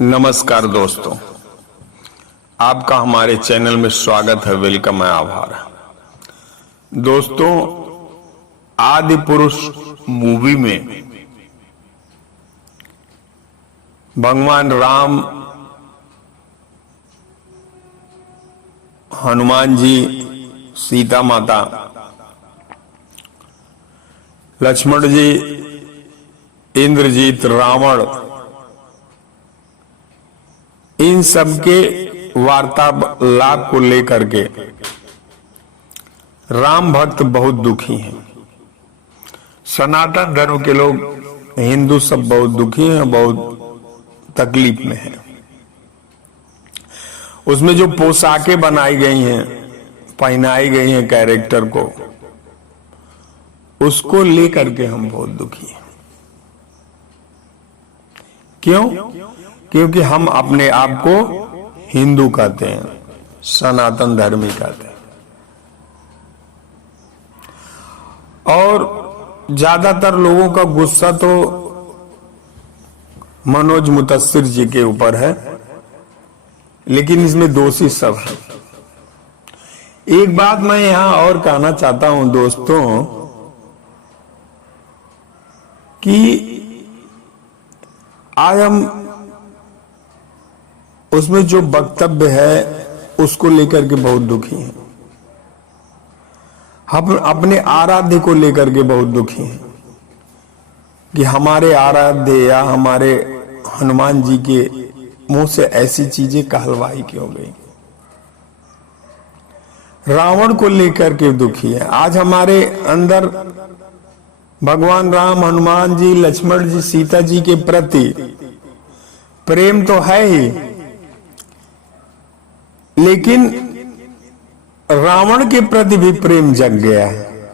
नमस्कार दोस्तों, आपका हमारे चैनल में स्वागत है। वेलकम है, आभार। दोस्तों, आदि पुरुष मूवी में भगवान राम, हनुमान जी, सीता माता, लक्ष्मण जी, इंद्रजीत, रावण, इन सबके वार्तालाप को लेकर के राम भक्त बहुत दुखी हैं। सनातन धर्म के लोग, हिंदू सब बहुत दुखी हैं, बहुत तकलीफ में हैं। उसमें जो पोशाकें बनाई गई हैं, पहनाई गई हैं कैरेक्टर को, उसको लेकर के हम बहुत दुखी हैं। क्यों? क्योंकि हम अपने आप को हिंदू कहते हैं, सनातन धर्मी कहते हैं, और ज्यादातर लोगों का गुस्सा तो मनोज मुतस्सिर जी के ऊपर है, लेकिन इसमें दोषी सब है। एक बात मैं यहां और कहना चाहता हूं दोस्तों, कि आज हम उसमें जो वक्तव्य है उसको लेकर के बहुत दुखी हैं। हम अपने आराध्य को लेकर के बहुत दुखी हैं कि हमारे आराध्य या हमारे हनुमान जी के मुंह से ऐसी चीजें कहलवाई क्यों गई। रावण को लेकर के दुखी है। आज हमारे अंदर भगवान राम, हनुमान जी, लक्ष्मण जी, सीता जी के प्रति प्रेम तो है ही, लेकिन रावण के प्रति भी प्रेम जग गया है।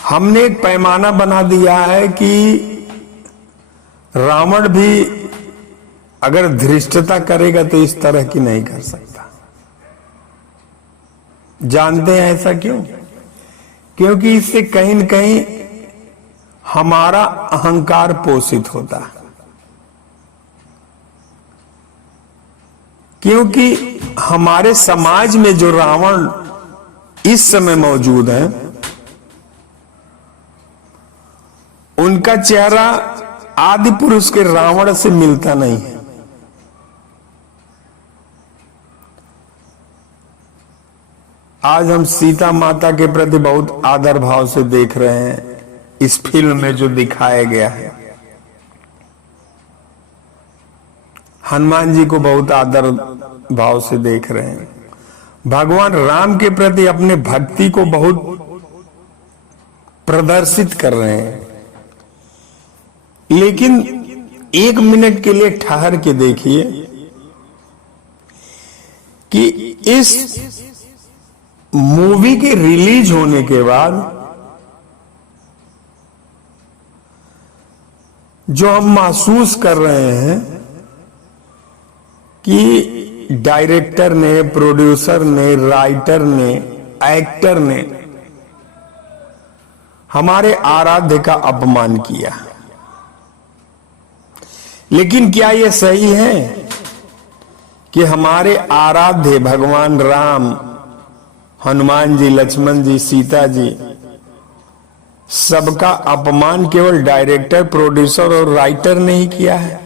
हमने एक पैमाना बना दिया है कि रावण भी अगर धृष्टता करेगा तो इस तरह की नहीं कर सकता। जानते हैं ऐसा क्यों? क्योंकि इससे कहीं न कहीं हमारा अहंकार पोषित होता है। क्योंकि हमारे समाज में जो रावण इस समय मौजूद है, उनका चेहरा आदि पुरुष के रावण से मिलता नहीं है। आज हम सीता माता के प्रति बहुत आदर भाव से देख रहे हैं। इस फिल्म में जो दिखाया गया है, हनुमान जी को बहुत आदर भाव से देख रहे हैं। भगवान राम के प्रति अपने भक्ति को बहुत प्रदर्शित कर रहे हैं। लेकिन एक मिनट के लिए ठहर के देखिए कि इस मूवी के रिलीज होने के बाद जो हम महसूस कर रहे हैं कि डायरेक्टर ने, प्रोड्यूसर ने, राइटर ने, एक्टर ने हमारे आराध्य का अपमान किया। लेकिन क्या यह सही है कि हमारे आराध्य भगवान राम, हनुमान जी, लक्ष्मण जी, सीता जी, सबका अपमान केवल डायरेक्टर, प्रोड्यूसर और राइटर ने ही किया है?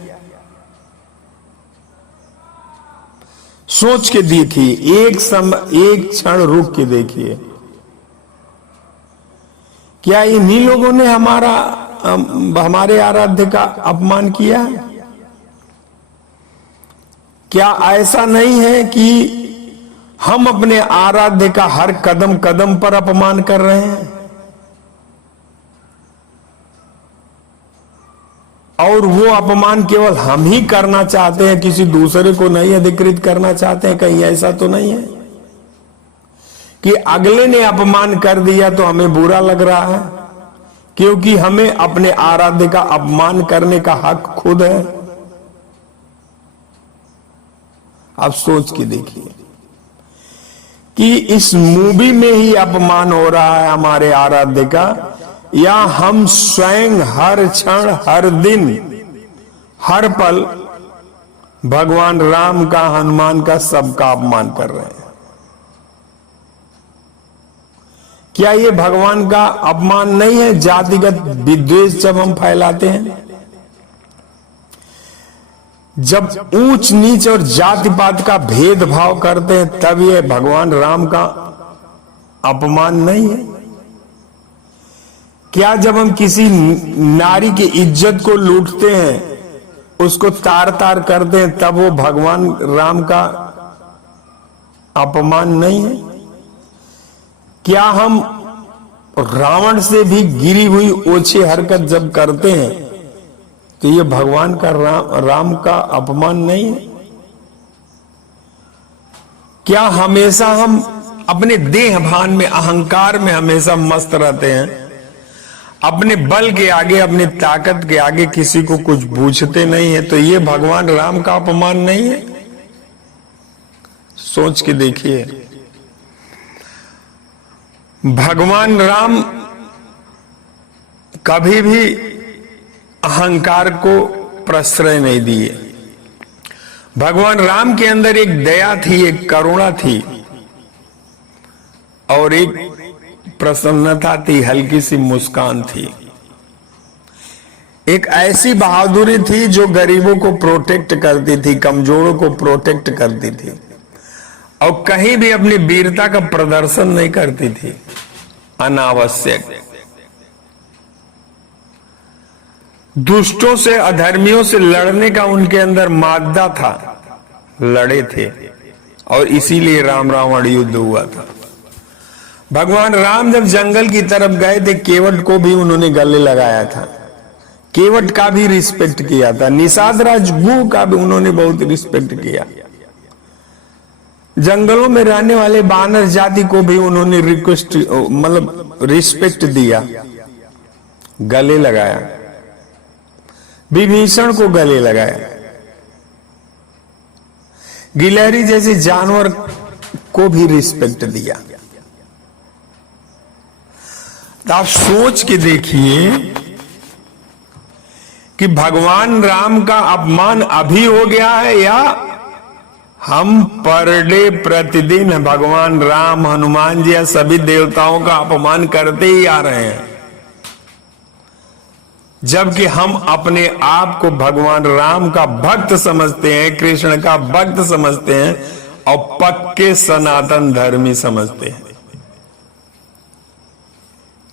सोच के देखिए, एक क्षण रुक के देखिए, क्या इन्हीं लोगों ने हमारे आराध्य का अपमान किया है? क्या ऐसा नहीं है कि हम अपने आराध्य का हर कदम कदम पर अपमान कर रहे हैं, और वो अपमान केवल हम ही करना चाहते हैं, किसी दूसरे को नहीं अधिकृत करना चाहते हैं? कहीं ऐसा तो नहीं है कि अगले ने अपमान कर दिया तो हमें बुरा लग रहा है, क्योंकि हमें अपने आराध्य का अपमान करने का हक खुद है? आप सोच के देखिए कि इस मूवी में ही अपमान हो रहा है हमारे आराध्य का, या हम स्वयं हर क्षण हर दिन हर पल भगवान राम का, हनुमान का, सबका अपमान कर रहे हैं। क्या ये भगवान का अपमान नहीं है? जातिगत विद्वेष जब हम फैलाते हैं, जब ऊंच नीच और जाति पात का भेदभाव करते हैं, तब ये भगवान राम का अपमान नहीं है? क्या जब हम किसी नारी की इज्जत को लूटते हैं, उसको तार तार करते हैं, तब वो भगवान राम का अपमान नहीं है? क्या हम रावण से भी गिरी हुई ओछी हरकत जब करते हैं, तो ये भगवान का राम का अपमान नहीं है? क्या हमेशा हम अपने देह भान में, अहंकार में हमेशा मस्त रहते हैं, अपने बल के आगे, अपनी ताकत के आगे किसी को कुछ पूछते नहीं है, तो ये भगवान राम का अपमान नहीं है? सोच के देखिए। भगवान राम कभी भी अहंकार को प्रश्रय नहीं दिए। भगवान राम के अंदर एक दया थी, एक करुणा थी और एक प्रसन्नता थी, हल्की सी मुस्कान थी। एक ऐसी बहादुरी थी जो गरीबों को प्रोटेक्ट करती थी, कमजोरों को प्रोटेक्ट करती थी और कहीं भी अपनी वीरता का प्रदर्शन नहीं करती थी अनावश्यक। दुष्टों से, अधर्मियों से लड़ने का उनके अंदर मादा था, लड़े थे और इसीलिए राम रावण युद्ध हुआ था। भगवान राम जब जंगल की तरफ गए थे, केवट को भी उन्होंने गले लगाया था, केवट का भी रिस्पेक्ट किया था, निषाद राज गू का भी उन्होंने बहुत रिस्पेक्ट किया। जंगलों में रहने वाले बानर जाति को भी उन्होंने रिस्पेक्ट दिया, गले लगाया। विभीषण को गले लगाया। गिलहरी जैसे जानवर को भी रिस्पेक्ट दिया। तो आप सोच के देखिए कि भगवान राम का अपमान अभी हो गया है या हम पर डे प्रतिदिन भगवान राम, हनुमान जी या सभी देवताओं का अपमान करते ही आ रहे हैं, जबकि हम अपने आप को भगवान राम का भक्त समझते हैं, कृष्ण का भक्त समझते हैं और पक्के सनातन धर्मी समझते हैं।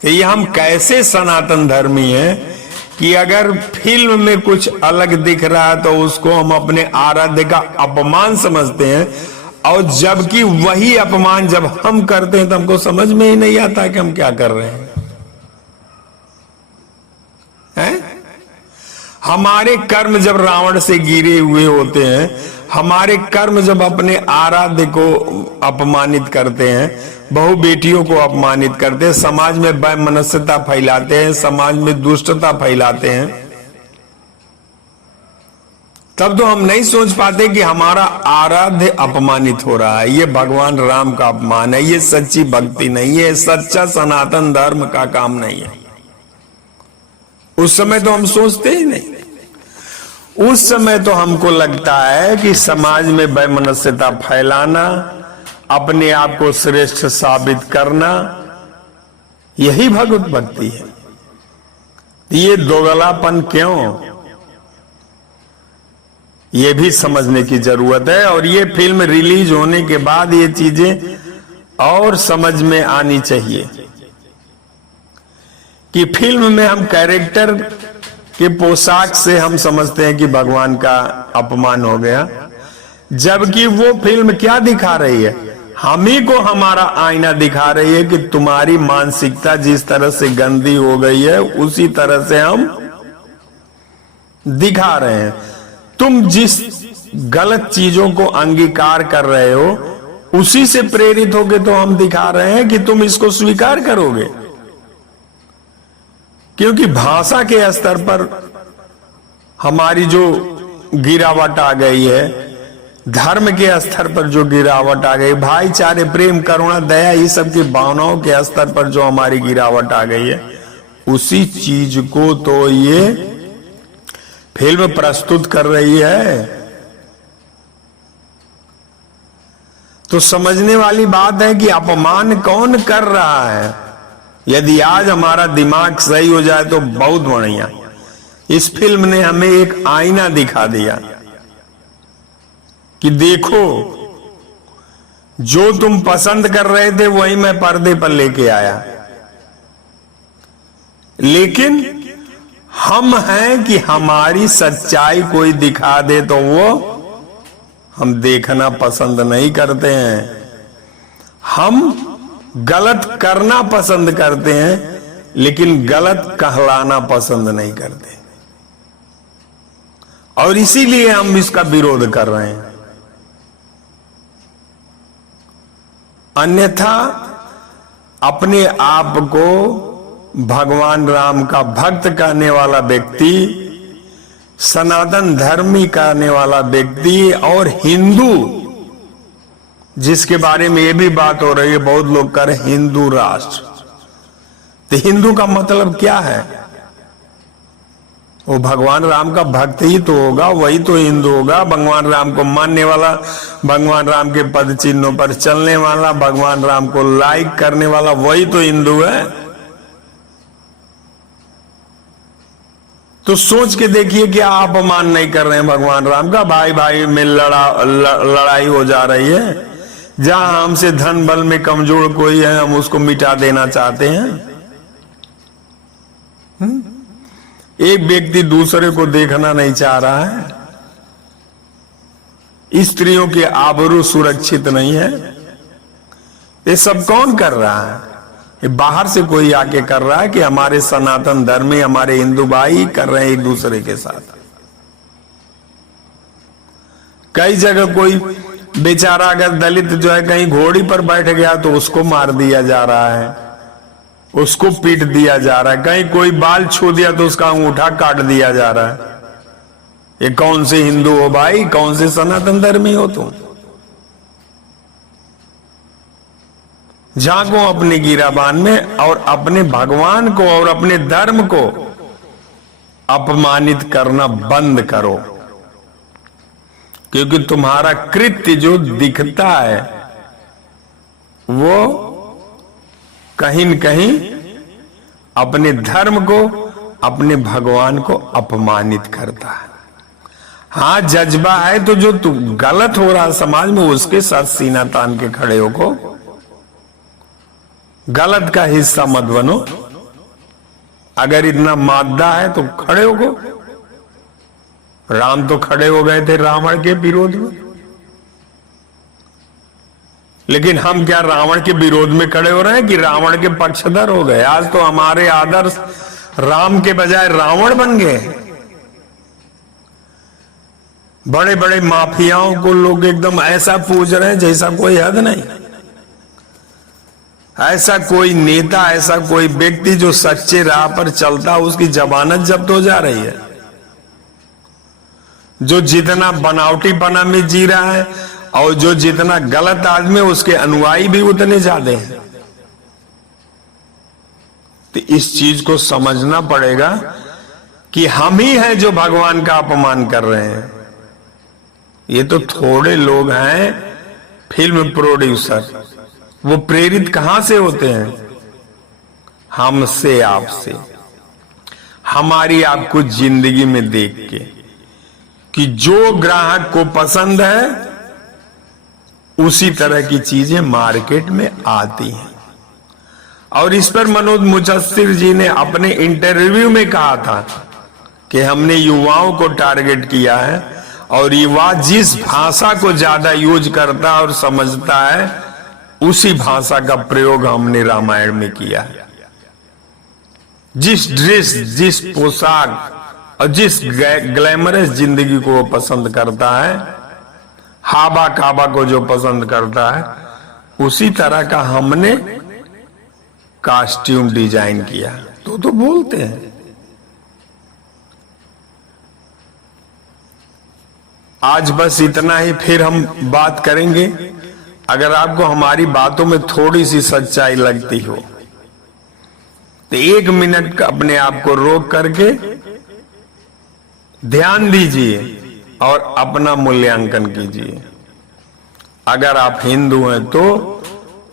तो ये हम कैसे सनातन धर्मी हैं कि अगर फिल्म में कुछ अलग दिख रहा है तो उसको हम अपने आराध्य का अपमान समझते हैं, और जबकि वही अपमान जब हम करते हैं तो हमको समझ में ही नहीं आता कि हम क्या कर रहे हैं। हमारे कर्म जब रावण से गिरे हुए होते हैं, हमारे कर्म जब अपने आराध्य को अपमानित करते हैं, बहु बेटियों को अपमानित करते हैं, समाज में वैमनस्यता फैलाते हैं, समाज में दुष्टता फैलाते हैं, तब तो हम नहीं सोच पाते कि हमारा आराध्य अपमानित हो रहा है। ये भगवान राम का अपमान है, ये सच्ची भक्ति नहीं है, सच्चा सनातन धर्म का काम नहीं है। उस समय तो हम सोचते ही नहीं। उस समय तो हमको लगता है कि समाज में वैमनस्यता फैलाना, अपने आप को श्रेष्ठ साबित करना, यही भगवत भक्ति है। ये दोगलापन क्यों, ये भी समझने की जरूरत है। और ये फिल्म रिलीज होने के बाद ये चीजें और समझ में आनी चाहिए कि फिल्म में हम कैरेक्टर के पोशाक से हम समझते हैं कि भगवान का अपमान हो गया, जबकि वो फिल्म क्या दिखा रही है, हम ही को हमारा आईना दिखा रही है कि तुम्हारी मानसिकता जिस तरह से गंदी हो गई है उसी तरह से हम दिखा रहे हैं। तुम जिस गलत चीजों को अंगीकार कर रहे हो उसी से प्रेरित होकर तो हम दिखा रहे हैं कि तुम इसको स्वीकार करोगे। क्योंकि भाषा के स्तर पर हमारी जो गिरावट आ गई है, धर्म के स्तर पर जो गिरावट आ गई, भाईचारे, प्रेम, करुणा, दया, ये सब की भावनाओं के स्तर पर जो हमारी गिरावट आ गई है, उसी चीज को तो ये फिल्म प्रस्तुत कर रही है। तो समझने वाली बात है कि अपमान कौन कर रहा है। यदि आज हमारा दिमाग सही हो जाए तो बहुत बढ़िया। इस फिल्म ने हमें एक आईना दिखा दिया कि देखो, जो तुम पसंद कर रहे थे वही मैं पर्दे पर लेके आया। लेकिन हम हैं कि हमारी सच्चाई कोई दिखा दे तो वो हम देखना पसंद नहीं करते हैं। हम गलत करना पसंद करते हैं, लेकिन गलत कहलाना पसंद नहीं करते। और इसीलिए हम इसका विरोध कर रहे हैं। अन्यथा अपने आप को भगवान राम का भक्त कहने वाला व्यक्ति, सनातन धर्मी कहने वाला व्यक्ति और हिंदू, जिसके बारे में ये भी बात हो रही है, बहुत लोग कह रहे हिंदू राष्ट्र। तो हिंदू का मतलब क्या है? वो भगवान राम का भक्त ही तो होगा, वही तो हिंदू होगा। भगवान राम को मानने वाला, भगवान राम के पद चिन्हों पर चलने वाला, भगवान राम को लाइक करने वाला, वही तो हिंदू है। तो सोच के देखिए कि आप अपमान नहीं कर रहे हैं भगवान राम का। भाई भाई में लड़ाई हो जा रही है। जहां हमसे धन बल में कमजोर कोई है, हम उसको मिटा देना चाहते हैं। एक व्यक्ति दूसरे को देखना नहीं चाह रहा है। स्त्रियों की आबरू सुरक्षित नहीं है। ये सब कौन कर रहा है? ये बाहर से कोई आके कर रहा है कि हमारे सनातन धर्म में हमारे हिंदू भाई कर रहे हैं एक दूसरे के साथ। कई जगह कोई बेचारा अगर दलित जो है कहीं घोड़ी पर बैठ गया तो उसको मार दिया जा रहा है, उसको पीट दिया जा रहा है। कहीं कोई बाल छू दिया तो उसका अंगूठा काट दिया जा रहा है। ये कौन से हिंदू हो भाई? कौन से सनातन धर्मी हो तुम? झांको अपने गिराबान में और अपने भगवान को और अपने धर्म को अपमानित करना बंद करो। क्योंकि तुम्हारा कृत्य जो दिखता है वो कहीं न कहीं अपने धर्म को, अपने भगवान को अपमानित करता है। हाँ, जज्बा है तो जो तू गलत हो रहा है समाज में, उसके साथ सीना तान के खड़े हो को। गलत का हिस्सा मत बनो। अगर इतना मादा है तो खड़े हो को। राम तो खड़े हो गए थे रावण के विरोध में, लेकिन हम क्या रावण के विरोध में खड़े हो रहे हैं कि रावण के पक्षधर हो गए? आज तो हमारे आदर्श राम के बजाय रावण बन गए। बड़े बड़े माफियाओं को लोग एकदम ऐसा पूज रहे हैं जैसा कोई हद नहीं। ऐसा कोई नेता, ऐसा कोई व्यक्ति जो सच्चे राह पर चलता, उसकी जमानत जब्त हो जा रही है। जो जितना बनावटीपना में जी रहा है और जो जितना गलत आदमी, उसके अनुयायी भी उतने ज्यादा हैं। तो इस चीज को समझना पड़ेगा कि हम ही हैं जो भगवान का अपमान कर रहे हैं। ये तो थोड़े लोग हैं फिल्म प्रोड्यूसर। वो प्रेरित कहां से होते हैं? हमसे, आपसे, हमारी आपको जिंदगी में देख के कि जो ग्राहक को पसंद है उसी तरह की चीजें मार्केट में आती हैं। और इस पर मनोज मुजस्सिर जी ने अपने इंटरव्यू में कहा था कि हमने युवाओं को टारगेट किया है और युवा जिस भाषा को ज्यादा यूज करता और समझता है उसी भाषा का प्रयोग हमने रामायण में किया है। जिस ड्रेस, जिस पोशाक और जिस ग्लैमरस जिंदगी को वो पसंद करता है, हाबा काबा को जो पसंद करता है, उसी तरह का हमने कॉस्ट्यूम डिजाइन किया। तो बोलते हैं। आज बस इतना ही, फिर हम बात करेंगे। अगर आपको हमारी बातों में थोड़ी सी सच्चाई लगती हो तो 1 मिनट का अपने आप को रोक करके ध्यान दीजिए और अपना मूल्यांकन कीजिए। अगर आप हिंदू हैं तो,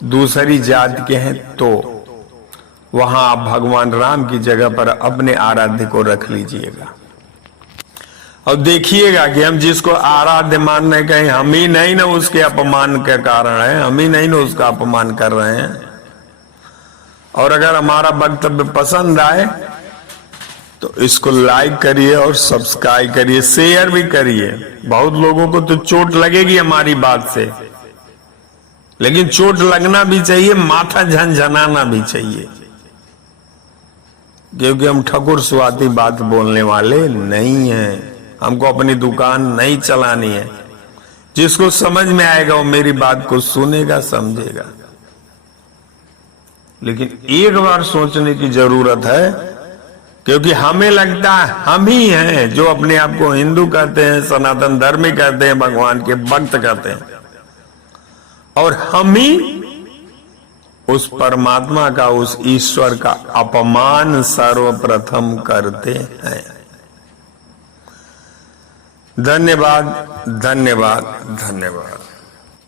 दूसरी जाति के हैं तो वहां आप भगवान राम की जगह पर अपने आराध्य को रख लीजिएगा और देखिएगा कि हम जिसको आराध्य मान रहे कहीं हम ही नहीं ना उसके अपमान के कारण है, हम ही नहीं ना उसका अपमान कर रहे हैं। और अगर हमारा वक्तव्य पसंद आए तो इसको लाइक करिए और सब्सक्राइब करिए, शेयर भी करिए। बहुत लोगों को तो चोट लगेगी हमारी बात से, लेकिन चोट लगना भी चाहिए, माथा झनझनाना भी चाहिए, क्योंकि हम ठकुर स्वाति बात बोलने वाले नहीं हैं। हमको अपनी दुकान नहीं चलानी है। जिसको समझ में आएगा वो मेरी बात को सुनेगा, समझेगा, लेकिन एक बार सोचने की जरूरत है, क्योंकि हमें लगता है हम ही हैं जो अपने आप को हिंदू कहते हैं, सनातन धर्मी कहते हैं, भगवान के भक्त कहते हैं, और हम ही उस परमात्मा का, उस ईश्वर का अपमान सर्वप्रथम करते हैं। धन्यवाद, धन्यवाद, धन्यवाद।